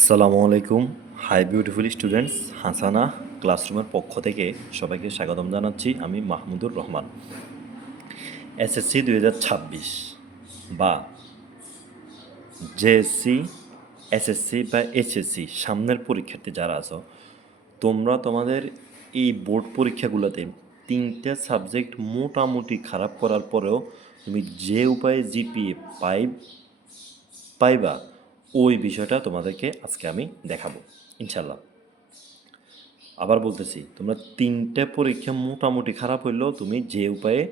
আসসালামু আলাইকুম। Hi beautiful students, হাসানা ক্লাসরুমের পক্ষ থেকে সবাইকে স্বাগতম জানাচ্ছি। আমি মাহমুদুর রহমান। এসএসসি 2026 বা জেএসসি, এসএসসি বা এইচএসসি সামনের পরীক্ষার্থী যারা আছো, তোমরা তোমাদের এই বোর্ড পরীক্ষাগুলোতে তিনটা সাবজেক্ট মোটামুটি খারাপ করার পরেও তুমি যে উপায়ে জিপিএ পাইবা, ওই বিষয়টা তোমাদেরকে আজকে আমি দেখাবো ইনশাল্লাহ। আবার বলতেছি, তোমরা তিনটে পরীক্ষা মোটামুটি খারাপ হইলেও তুমি যে উপায়ে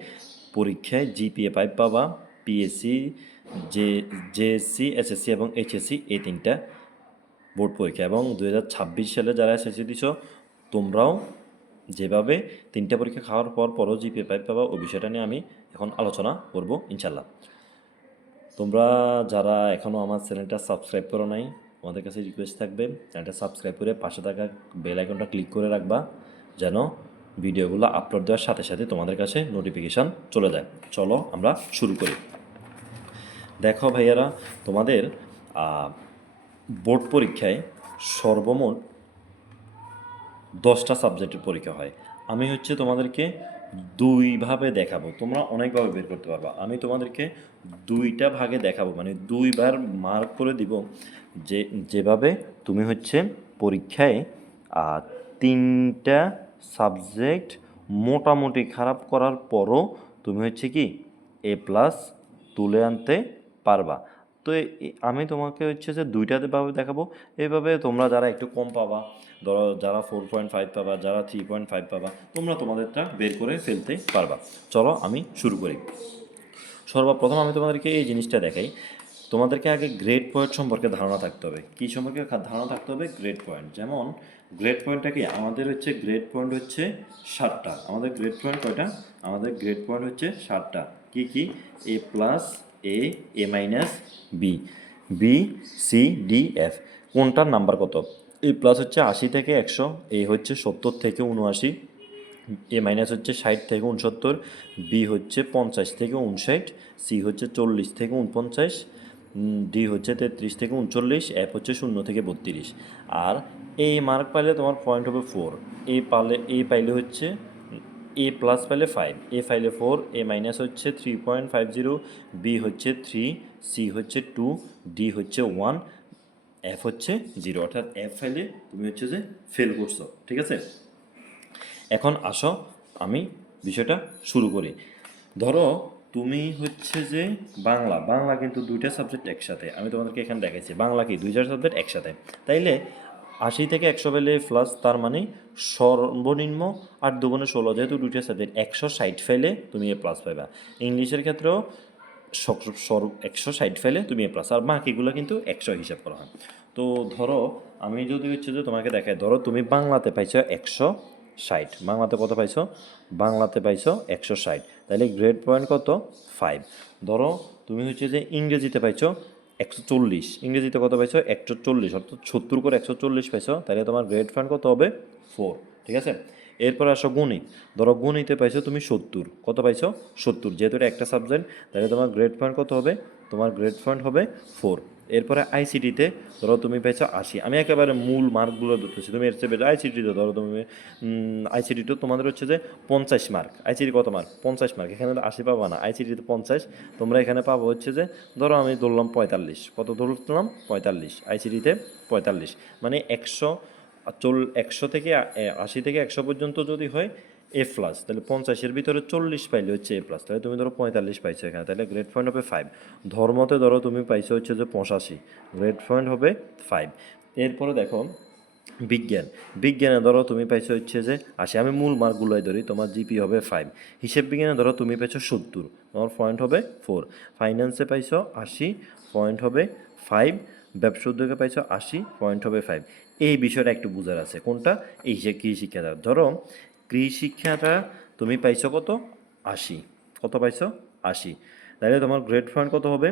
পরীক্ষায় জিপিএ 5 পাবা, পিএসসি, জেএসসি, এসএসসি এবং এইচএসসি, এই তিনটা বোর্ড পরীক্ষা। এবং 2026 সালে যারা এসএসসি দিছ, তোমরাও যেভাবে তিনটা পরীক্ষা খাওয়ার পরও জিপিএ 5 পাবা, ওই বিষয়টা নিয়ে আমি এখন আলোচনা করব ইনশাল্লাহ। তোমরা যারা এখনও আমার চ্যানেলটা সাবস্ক্রাইব করো নাই, তোমাদের কাছে রিকোয়েস্ট থাকবে চ্যানেলটা সাবস্ক্রাইব করে পাশে থাকা বেল আইকনটা ক্লিক করে রাখবা, যেন ভিডিওগুলো আপলোড দেওয়ার সাথে সাথে তোমাদের কাছে নোটিফিকেশান চলে যায়। চলো আমরা শুরু করি। দেখো ভাইয়ারা, তোমাদের বোর্ড পরীক্ষায় সর্বমোট 10টা সাবজেক্টের পরীক্ষা হয়। আমি তোমাদেরকে দুইভাবে দেখাবো, তোমরা অনেকভাবে বের করতে পারবা। আমি তোমাদেরকে দুইটা ভাগে দেখাবো, মানে দুইবার মার্ক করে দিব, যেভাবে তুমি পরীক্ষায় তিনটা সাবজেক্ট মোটামুটি খারাপ করার পরও তুমি কি A+ তুলে আনতে পারবা। তো আমি তোমাকে যে দুইটাতে ভাবে দেখাবো। এইভাবে তোমরা যারা একটু কম পাবা, ধরো যারা 4.5 পাবা, যারা 3.5 পাবা, তোমরা তোমাদেরটা বের করে ফেলতে পারবা। চলো আমি শুরু করি। সর্বপ্রথম আমি তোমাদেরকে এই জিনিসটা দেখাই। তোমাদেরকে আগে গ্রেড পয়েন্ট সম্পর্কে ধারণা থাকতে হবে। কী সম্পর্কে ধারণা থাকতে হবে? Grade point. যেমন গ্রেড পয়েন্টটা কি? আমাদের গ্রেড পয়েন্ট 7টা। আমাদের গ্রেড পয়েন্ট কয়টা? আমাদের গ্রেড পয়েন্ট 7টা। কি কি? A+, A-, B, B, C, D, F. কোনটার নাম্বার কত? A+ 80 থেকে 100, এ 70 থেকে 79, A- 60 থেকে 69, বি 50 থেকে 59, সি 40 থেকে 49, ডি 33 থেকে 39, এফ 0 থেকে 32। আর এই মার্ক পাইলে তোমার পয়েন্ট হবে 4। এ পাইলে A+ পাইলে 5, এ পাইলে 4, A- 3.50, B 3, C 2, D 1, F 0। অর্থাৎ এফ ফাইলে তুমি ফেল করছো। ঠিক আছে, এখন আসো আমি বিষয়টা শুরু করি। ধরো তুমি বাংলা কিন্তু দুইটা সাবজেক্ট একসাথে। আমি তোমাদেরকে এখানে দেখাইছি বাংলা কি দুইটা সাবজেক্ট একসাথে। তাইলে 80 থেকে 100 পেলে প্লাস, তার মানে সর্বনিম্ন 8×2 = 16, যেহেতু দুইটা সাবজেক্ট 160 ফেলে তুমি A+ পাইবা। ইংলিশের ক্ষেত্রেও 160 ফেলে তুমি A+, আর বাকিগুলো কিন্তু 100 হিসাব করা হয়। তো ধরো আমি যদি তোমাকে দেখাই, ধরো তুমি বাংলাতে পাইছো 160। বাংলাতে কত পাইছো? বাংলাতে পাইছো 160। তাহলে গ্রেড পয়েন্ট কত? 5। ধরো তুমি ইংরেজিতে পাইছো 140। ইংরেজিতে কত পাইছো? 140, অর্থাৎ 70 করে 140 পাইছো। তাহলে তোমার গ্রেড পয়েন্ট কত হবে? 4। ঠিক আছে, এরপর আসো গণিত। ধরো গণিতে পাইছো তুমি 70। কত পাইছো? 70। যেহেতু এটা একটা সাবজেক্ট, তাহলে তোমার গ্রেড পয়েন্ট কত হবে? তোমার গ্রেড পয়েন্ট হবে 4। এরপরে আইসিটিতে ধরো তুমি পাইছো 80। আমি একেবারে মূল মার্কগুলো ধরতেছি, তুমি এর চেয়ে আইসিটিতে ধরো তুমি আইসিটিতে তোমাদের 50 মার্ক। আইসিটি কত মার্ক? 50 মার্ক। এখানে 80 পাবা না, আইসিটিতে 50। তোমরা এখানে পাবো ধরো আমি ধরলাম 45। কত ধরলাম? 45। আইসিটিতে 45, মানে 100 থেকে 80 থেকে 100 পর্যন্ত যদি হয় A+, তাহলে 50-এর ভিতরে 40 পাইলে A+। তাহলে তুমি ধরো 45 পাইছো এখানে, তাহলে গ্রেড পয়েন্ট হবে 5। ধর্মতে ধরো তুমি পাইছো 85, গ্রেড পয়েন্ট হবে 5। এরপরে দেখো বিজ্ঞানে ধরো তুমি পাইছো 80। আমি মূল মার্কগুলোই ধরি, তোমার জিপি হবে 5। হিসেব বিজ্ঞানে ধরো তুমি পাইছো 70, তোমার পয়েন্ট হবে 4। ফাইন্যান্সে পাইছো 80, পয়েন্ট হবে 5। ব্যবসা উদ্যোগে পাইছো 80, পয়েন্ট হবে 5। এই বিষয়টা একটু বোঝার আছে। কোনটা? এই যে কৃষি শিক্ষাটা। ধরো কৃষি শিক্ষাটা তুমি পাইছো কত? 80। কত পাইছো? 80। তাহলে তোমার গ্রেড পয়েন্ট কত হবে?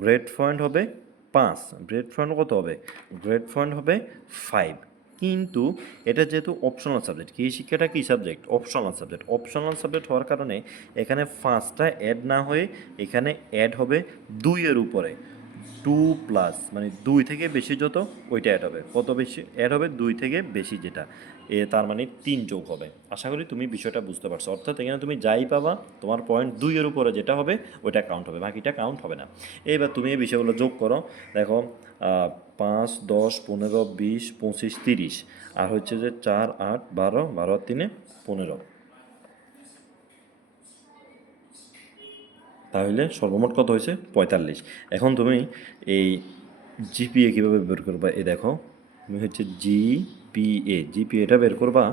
গ্রেড পয়েন্ট হবে 5। গ্রেড পয়েন্ট কত হবে? গ্রেড পয়েন্ট হবে 5। কিন্তু এটা যেহেতু অপশনাল সাবজেক্ট, কৃষি শিক্ষাটা কী subject? Optional subject. Optional subject হওয়ার কারণে এখানে 5টা অ্যাড না হয়ে এখানে অ্যাড হবে 2-এর উপরে। টু প্লাস মানে 2 থেকে বেশি যত ওইটা অ্যাড হবে, কত বেশি অ্যাড হবে 2 থেকে বেশি যেটা তার মানে 3 যোগ হবে। আশা করি তুমি বিষয়টা বুঝতে পারছো। অর্থাৎ এখানে তুমি যাই পাবা তোমার পয়েন্ট 2 এর উপরে যেটা হবে ওইটা কাউন্ট হবে, বাকিটা কাউন্ট হবে না। এবার তুমি এই বিষয়গুলো যোগ করো, দেখো 5 10 15 20 25 30 আর হচ্ছে যে 4 8 12 12 আর 3 15, তাহলে সর্বমোট কত হয়েছে 45। এখন তুমি এই জিপিএ কীভাবে বের করবা, এই দেখো তুমি হচ্ছে জিপিএটা বের করবা।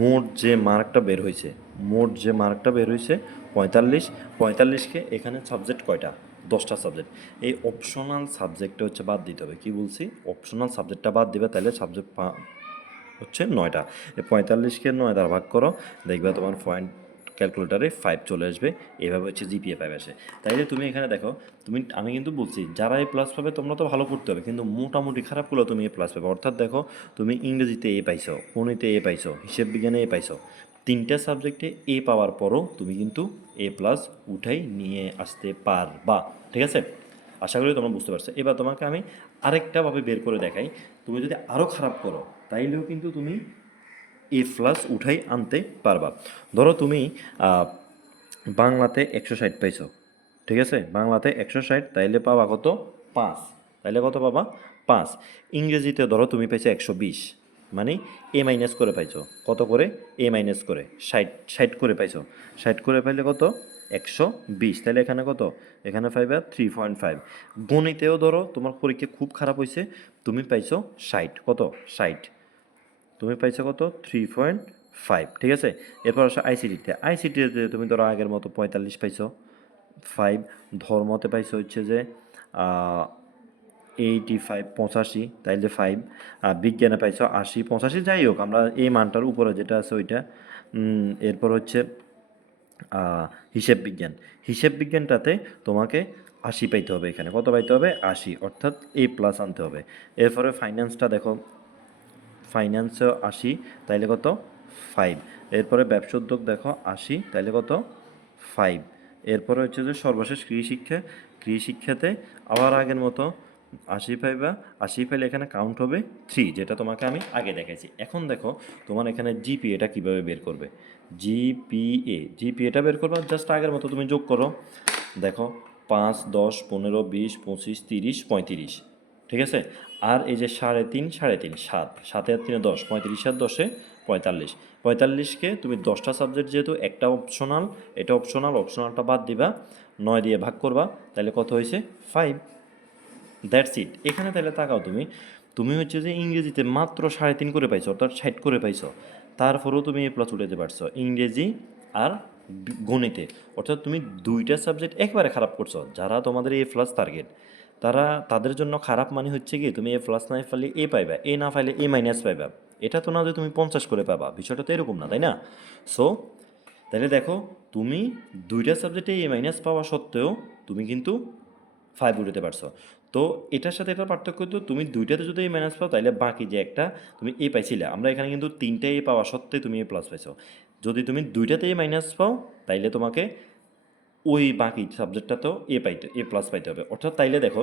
মোট যে মার্কটা বের হয়েছে, মোট যে মার্কটা বের হয়েছে 45, 45কে এখানে সাবজেক্ট কয়টা, 10টা সাবজেক্ট। এই অপশনাল সাবজেক্টটা হচ্ছে বাদ দিতে হবে। কি বলছি, অপশনাল সাবজেক্টটা বাদ দিবে, তাহলে সাবজেক্ট হচ্ছে 9টা। এই 45কে 9 দ্বারা ভাগ করো, দেখবে তোমার পয়েন্ট ক্যালকুলেটারে 5 চলে আসবে। এভাবে হচ্ছে জিপিএ 5 আসে। তাইলে তুমি এখানে দেখো, আমি কিন্তু বলছি যারা এ প্লাস পাবে তোমরা তো ভালো করতে হবে, কিন্তু মোটামুটি খারাপ করলেও তুমি এ প্লাস পাবে। অর্থাৎ দেখো তুমি ইংরেজিতে এ পাইছো, গণিতে এ পাইছো, হিসেব বিজ্ঞানে এ পাইছো, 3টা সাবজেক্টে এ পাওয়ার পরও তুমি কিন্তু এ প্লাস উঠাই নিয়ে আসতে পারবা। ঠিক আছে, আশা করি তোমরা বুঝতে পারছো। এবার তোমাকে আমি আরেকটাভাবে বের করে দেখাই, তুমি যদি আরও খারাপ করো তাইলেও কিন্তু তুমি এ প্লাস উঠাই আনতে পারবা। ধরো তুমি বাংলাতে 160 পাইছো, ঠিক আছে, বাংলাতে 160, তাইলে পাবা কত 5, তাইলে কত পাবা 5। ইংরেজিতে ধরো তুমি পাইছো 120, মানে এ মাইনাস করে পাইছো, কত করে এ মাইনাস করে 60, 60 করে পাইছো, 60 করে পাইলে কত 120, তাহলে এখানে কত, এখানে পাইবা 3.5। গণিতেও ধরো তোমার পরীক্ষা খুব খারাপ হয়েছে, তুমি পাইছো 60, কত 60, তুমি পাইছো কত 3.5, ঠিক আছে। এরপর আসো আইসিটিতে তুমি ধরো আগের মতো 45 পাইছো 5, ধর্মতে পাইছো হচ্ছে যে 85 85, তাইলে 5, বিজ্ঞানে পাইছো 80 85, যাই হোক আমরা এই মানটার উপরে যেটা আছে ওইটা। এরপর হচ্ছে হিসেব বিজ্ঞানটাতে তোমাকে 80 পাইতে হবে, এখানে কত পাইতে হবে 80, অর্থাৎ এ প্লাস আনতে হবে। এরপরে ফাইন্যান্সটা দেখো, ফাইন্যান্সেও 80, তাইলে কত 5। এরপরে ব্যবসা উদ্যোগ দেখো 80, তাইলে কত 5। এরপরে হচ্ছে যে সর্বশেষ কৃষিশিক্ষাতে আবার আগের মতো 80 পাইবা, 80 পাইলে এখানে কাউন্ট হবে 3, যেটা তোমাকে আমি আগে দেখাইছি। এখন দেখো তোমার এখানে জিপিএটা কীভাবে বের করবে, জিপিএটা বের করবা জাস্ট আগের মতো তুমি যোগ করো, দেখো 5 10 15 20 25 30 35, ঠিক আছে। আর এই যে 3.5 3.5 7, 7 আর 3 10, 35 আর 10 45, 45কে তুমি 10টা সাবজেক্ট যেহেতু একটা অপশনাল, এটা অপশনালটা বাদ দিবা, 9 দিয়ে ভাগ করবা, তাহলে কত হয়েছে 5, দ্যাটস ইট। এখানে তাহলে তাকাও তুমি, তুমি হচ্ছে যে ইংরেজিতে মাত্র 3.5 করে পাইছো, অর্থাৎ 60 করে পাইছো, তারপরেও তুমি এ প্লাস উঠাতে পারছো ইংরেজি আর গণিতে। অর্থাৎ তুমি 2টা সাবজেক্ট একবারে খারাপ করছো। যারা তোমাদের এ প্লাস টার্গেট, তাদের জন্য খারাপ মানে হচ্ছে কি, তুমি এ প্লাস না পাইলে এ পাইবা, এ না পাইলে এ মাইনাস পাইবা। এটা তো না যে তুমি 50 করে পাবা, বিষয়টা তো এরকম না, তাই না? সো তাহলে দেখো তুমি 2টা সাবজেক্টে এ মাইনাস পাওয়া সত্ত্বেও তুমি কিন্তু 5 উঠাতে পারছো। তো এটার সাথে এটার পার্থক্য তো, তুমি 2টাতে যদি এ মাইনাস পাও তাহলে বাকি যে একটা তুমি এ পাইছিলে, আমরা এখানে কিন্তু 3টে এ পাওয়া সত্ত্বে তুমি এ প্লাস পাইছো। যদি তুমি 2টাতে এ মাইনাস পাও তাইলে তোমাকে ওই বাকি সাবজেক্টটাতেও এ প্লাস পাইতে হবে। অর্থাৎ তাইলে দেখো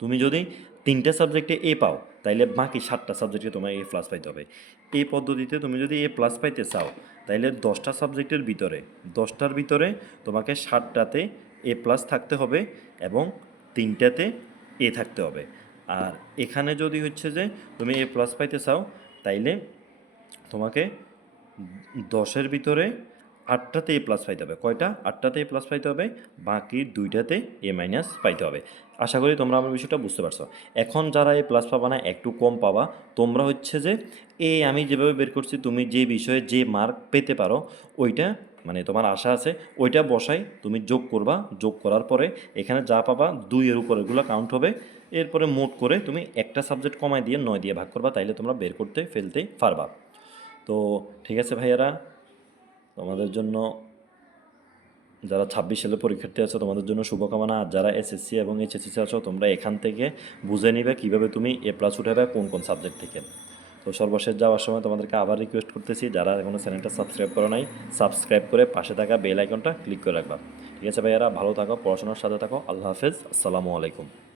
তুমি যদি 3টে সাবজেক্টে এ পাও তাইলে বাকি 7টা সাবজেক্টে তোমার এ প্লাস পাইতে হবে। এই পদ্ধতিতে তুমি যদি এ প্লাস পাইতে চাও তাইলে 10টা সাবজেক্টের ভিতরে 10টার ভিতরে তোমাকে 7টাতে এ প্লাস থাকতে হবে এবং 3টাতে এ থাকতে হবে। আর এখানে যদি হচ্ছে যে তুমি এ প্লাস পাইতে চাও তাইলে তোমাকে 10-এর ভিতরে 8টাতে এ প্লাস পাইতে হবে। কয়টা? 8টাতে এ প্লাস পাইতে হবে, বাকি 2টাতে এ মাইনাস পাইতে হবে। আশা করি তোমরা আমার বিষয়টা বুঝতে পারছো। এখন যারা এ প্লাস পাবা না, একটু কম পাবা, তোমরা হচ্ছে যে আমি যেভাবে বের করছি, তুমি যে বিষয়ে যে মার্ক পেতে পারো ওইটা, মানে তোমার আশা আছে ওইটা বসাই তুমি যোগ করবা, যোগ করার পরে এখানে যা পাবা 2-এর উপরেগুলো কাউন্ট হবে। এরপরে মোট করে তুমি একটা সাবজেক্ট কমায় দিয়ে 9 দিয়ে ভাগ করবা, তাইলে তোমরা বের করতে ফেলতে পারবা। তো ঠিক আছে ভাইয়ারা, তোমাদের জন্য যারা 26 সালে পরীক্ষার্থী আছো তোমাদের জন্য শুভকামনা। আর যারা এসএসসি এবং এইচএসসি আছো তোমরা এখান থেকে বুঝে নিবে কীভাবে তুমি এ প্লাস উঠাবে কোন কোন সাবজেক্ট থেকে। তো সর্বশেষ যাওয়ার সময় তোমাদেরকে আবার রিকোয়েস্ট করতেছি, যারা এখনও চ্যানেলটা সাবস্ক্রাইব করো নাই, সাবস্ক্রাইব করে পাশে থাকা বেল আইকনটা ক্লিক করে রাখবা। ঠিক আছে ভাইয়ারা, ভালো থাকো, পড়াশোনার সাথে থাকো। আল্লাহ হাফেজ, আসসালামু আলাইকুম।